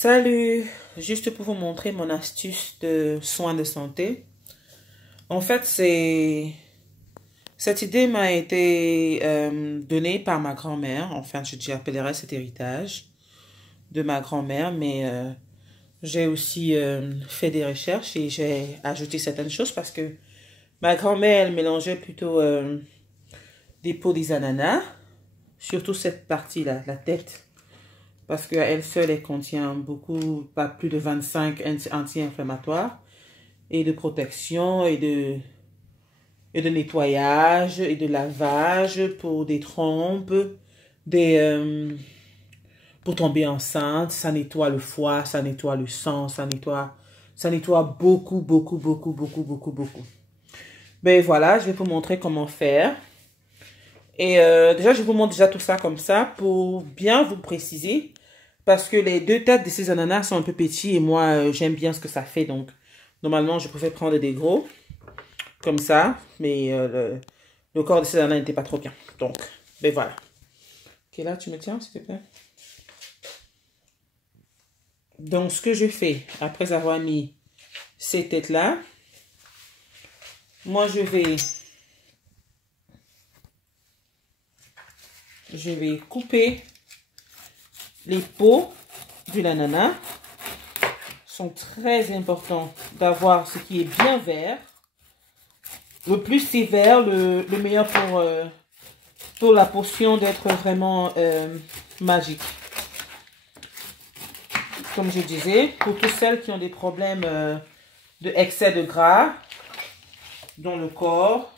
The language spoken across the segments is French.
Salut, juste pour vous montrer mon astuce de soins de santé. En fait, cette idée m'a été donnée par ma grand-mère. Enfin, je appellerais cet héritage de ma grand-mère, mais j'ai aussi fait des recherches et j'ai ajouté certaines choses parce que ma grand-mère, elle mélangeait plutôt des peaux des ananas, surtout cette partie-là, la tête. Parce qu'elle seule, elle contient beaucoup, pas plus de 25 anti-inflammatoires et de protection et de nettoyage et de lavage pour des trompes, pour tomber enceinte. Ça nettoie le foie, ça nettoie le sang, ça nettoie beaucoup, beaucoup, beaucoup, beaucoup, beaucoup, beaucoup. Ben voilà, je vais vous montrer comment faire. Et déjà, je vous montre déjà tout ça comme ça pour bien vous préciser. Parce que les deux têtes de ces ananas sont un peu petits et moi, j'aime bien ce que ça fait. Donc, normalement, je pouvais prendre des gros, comme ça. Mais le corps de ces ananas n'était pas trop bien. Donc, ben voilà. Ok, là, tu me tiens, s'il te plaît. Donc, ce que je fais, après avoir mis ces têtes-là, moi, je vais couper les peaux de l'ananas. Sont très importants d'avoir ce qui est bien vert. Le plus c'est vert, le meilleur pour la potion d'être vraiment magique. Comme je disais, pour toutes celles qui ont des problèmes de excès de gras dans le corps,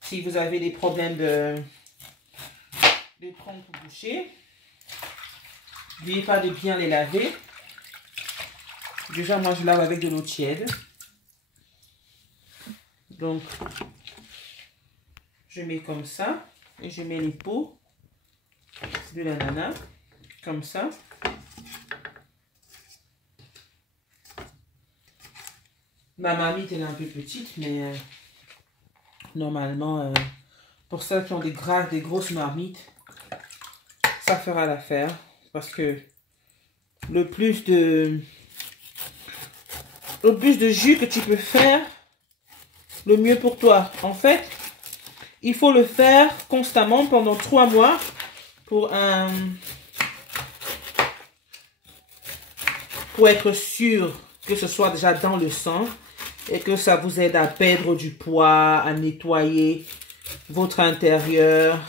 si vous avez des problèmes de trompes bouchées, n'oubliez pas de bien les laver. Déjà, moi, je lave avec de l'eau tiède. Donc, je mets comme ça. Et je mets les peaux de l'ananas. Comme ça. Ma marmite, elle est un peu petite, mais normalement, pour celles qui ont des grosses marmites, ça fera l'affaire. Parce que le plus de jus que tu peux faire, le mieux pour toi. En fait, il faut le faire constamment pendant 3 mois pour être sûr que ce soit déjà dans le sang et que ça vous aide à perdre du poids, à nettoyer votre intérieur,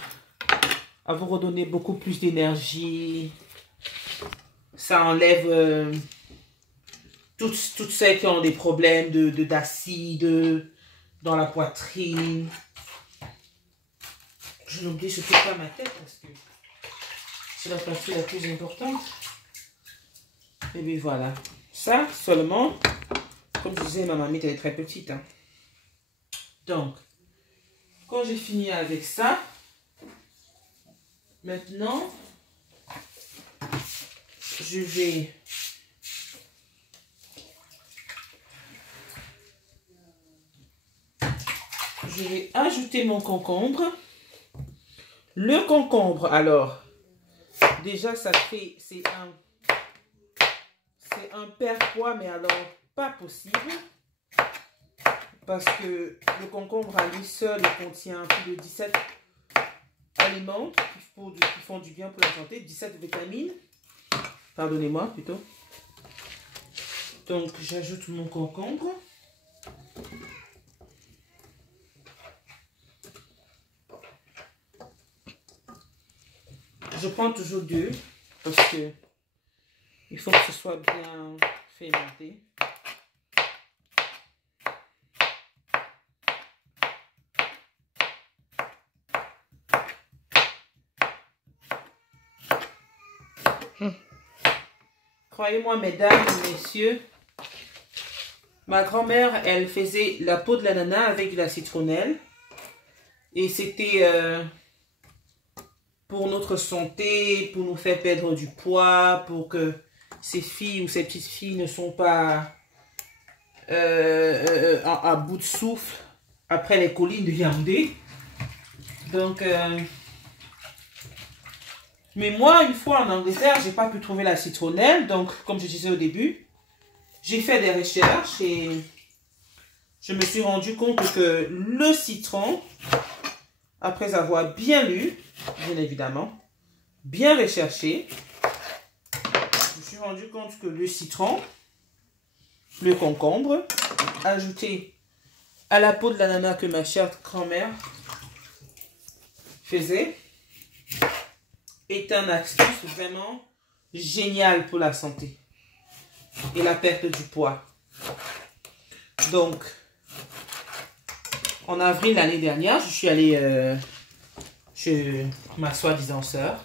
à vous redonner beaucoup plus d'énergie. Ça enlève toutes celles qui ont des problèmes d'acide dans la poitrine. Je n'oublie surtout pas ma tête parce que c'est la partie la plus importante. Et bien voilà. Ça seulement, comme je disais, ma mamie elle est très petite. Hein. Donc, quand j'ai fini avec ça, maintenant, je vais ajouter mon concombre. Le concombre, alors, déjà, ça fait, c'est un père-poids, mais alors, pas possible. Parce que le concombre à lui seul, il contient plus de 17 aliments qui font du bien pour la santé, 17 vitamines. Pardonnez-moi, plutôt. Donc, j'ajoute mon concombre. Je prends toujours 2 parce que il faut que ce soit bien fermenté. Croyez-moi, mesdames et messieurs, ma grand-mère, elle faisait la peau de l'ananas avec de la citronnelle. Et c'était pour notre santé, pour nous faire perdre du poids, pour que ces filles ou ces petites filles ne sont pas à bout de souffle après les collines de Yaoundé. Donc, Mais moi, une fois en Angleterre, j'ai pas pu trouver la citronnelle. Donc, comme je disais au début, j'ai fait des recherches et je me suis rendu compte que le citron, après avoir bien lu, bien évidemment, bien recherché, je me suis rendu compte que le citron, le concombre, ajouté à la peau de l'ananas que ma chère grand-mère faisait, est un astuce vraiment génial pour la santé et la perte du poids. Donc, en avril l'année dernière, je suis allée chez ma soi-disant sœur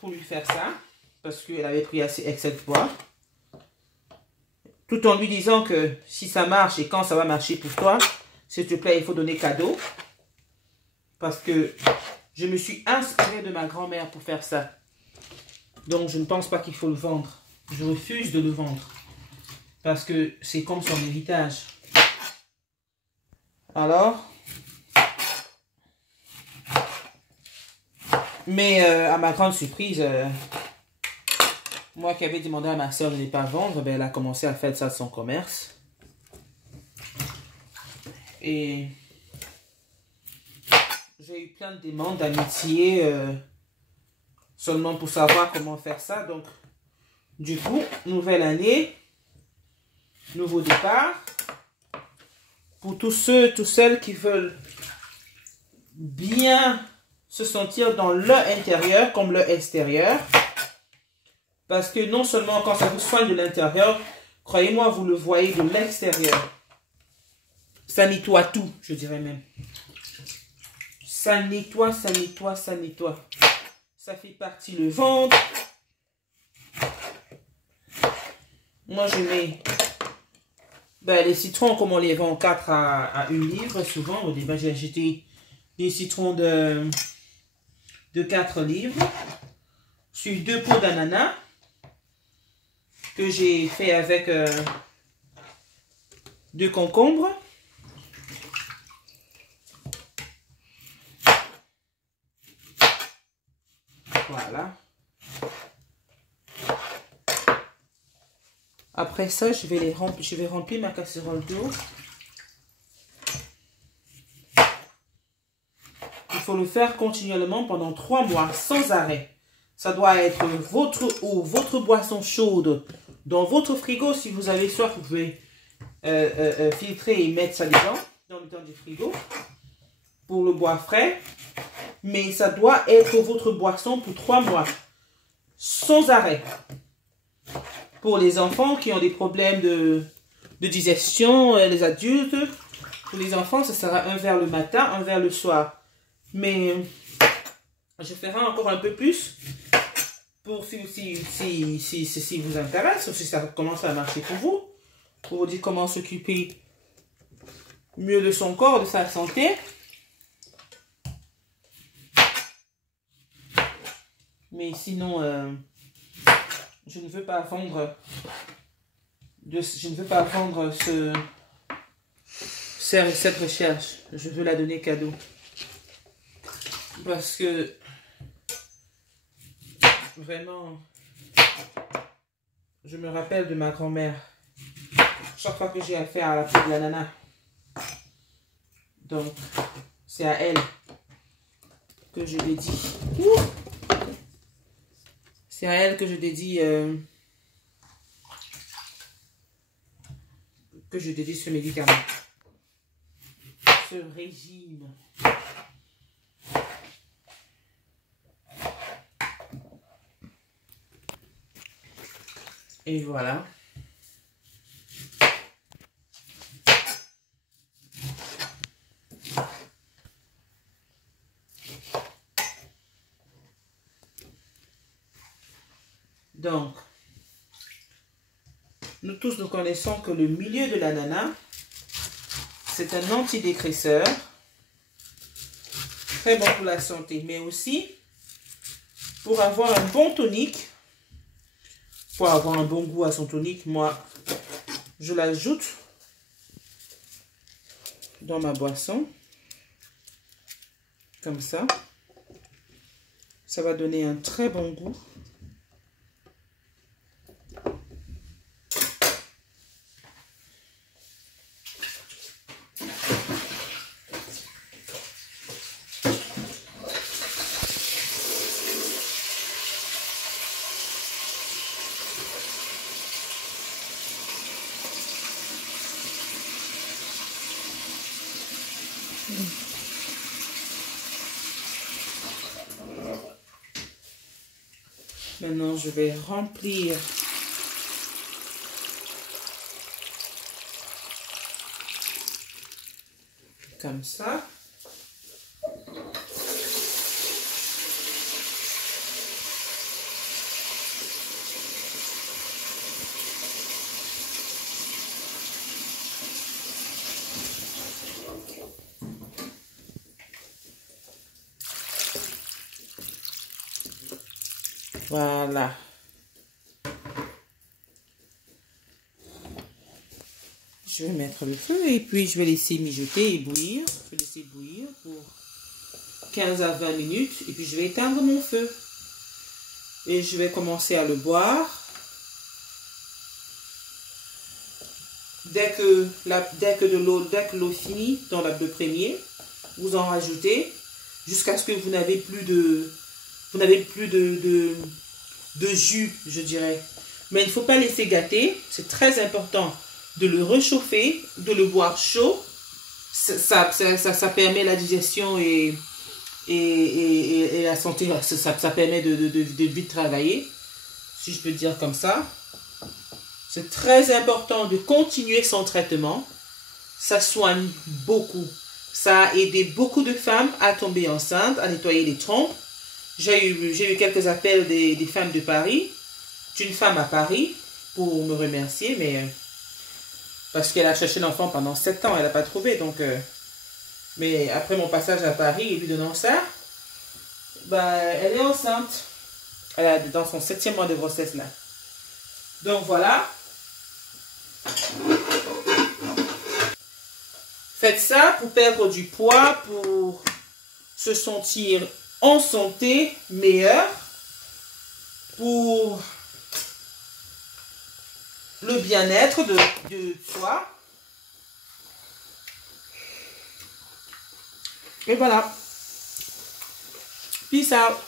pour lui faire ça parce qu'elle avait pris assez excès de poids. Tout en lui disant que si ça marche et quand ça va marcher pour toi, s'il te plaît, il faut donner cadeau. Parce que je me suis inspirée de ma grand-mère pour faire ça. Donc, je ne pense pas qu'il faut le vendre. Je refuse de le vendre. Parce que c'est comme son héritage. Alors, mais à ma grande surprise, moi qui avais demandé à ma soeur de ne pas vendre, ben, elle a commencé à faire ça de son commerce. Et j'ai eu plein de demandes d'amitié seulement pour savoir comment faire ça. Donc, du coup, nouvelle année, nouveau départ. Pour tous ceux, toutes celles qui veulent bien se sentir dans leur intérieur comme leur extérieur. Parce que non seulement quand ça vous soigne de l'intérieur, croyez-moi, vous le voyez de l'extérieur. Ça nettoie tout, je dirais même. Ça nettoie, ça nettoie, ça nettoie. Ça fait partie le ventre. Moi, je mets les citrons comme on les vend 4 à 1 livre souvent. Au début, j'ai acheté des citrons de 4 livres sur 2 pots d'ananas que j'ai fait avec 2 concombres. Voilà. Après ça, je vais remplir ma casserole d'eau. Il faut le faire continuellement pendant 3 mois, sans arrêt. Ça doit être votre eau, votre boisson chaude dans votre frigo. Si vous avez soif, vous pouvez filtrer et mettre ça dedans, dans du frigo, pour le boire frais. Mais ça doit être votre boisson pour 3 mois, sans arrêt. Pour les enfants qui ont des problèmes de digestion, les adultes, pour les enfants, ce sera 1 verre le matin, 1 verre le soir. Mais je ferai encore un peu plus pour si vous intéresse, ou si ça commence à marcher pour vous dire comment s'occuper mieux de son corps, de sa santé. Mais sinon, je ne veux pas vendre cette recherche. Je veux la donner cadeau. Parce que vraiment, je me rappelle de ma grand-mère. Chaque fois que j'ai affaire à la peau de l'ananas. Donc, c'est à elle que je dédie. C'est à elle que je dédie ce médicament. Ce régime. Et voilà. Donc, nous tous nous connaissons que le milieu de l'ananas, c'est un antidépresseur, très bon pour la santé, mais aussi pour avoir un bon tonique, pour avoir un bon goût à son tonique, moi, je l'ajoute dans ma boisson, comme ça. Ça va donner un très bon goût. Maintenant, je vais remplir comme ça. Voilà. Je vais mettre le feu et puis je vais laisser mijoter et bouillir. Je vais laisser bouillir pour 15 à 20 minutes et puis je vais éteindre mon feu. Et je vais commencer à le boire. Dès que l'eau finit dans le premier, vous en rajoutez jusqu'à ce que vous n'avez plus de jus, je dirais. Mais il ne faut pas laisser gâter. C'est très important de le réchauffer, de le boire chaud. Ça permet la digestion et la santé. Ça permet de vite travailler, si je peux dire comme ça. C'est très important de continuer son traitement. Ça soigne beaucoup. Ça a aidé beaucoup de femmes à tomber enceintes, à nettoyer les trompes. J'ai eu quelques appels des femmes de Paris, d'une femme à Paris, pour me remercier, mais parce qu'elle a cherché l'enfant pendant 7 ans, elle n'a pas trouvé. Donc, mais après mon passage à Paris et lui donnant ça, bah, elle est enceinte. Elle est dans son 7e mois de grossesse là. Donc voilà. Faites ça pour perdre du poids, pour se sentir en santé, meilleure, pour le bien-être de soi. Et voilà. Peace out.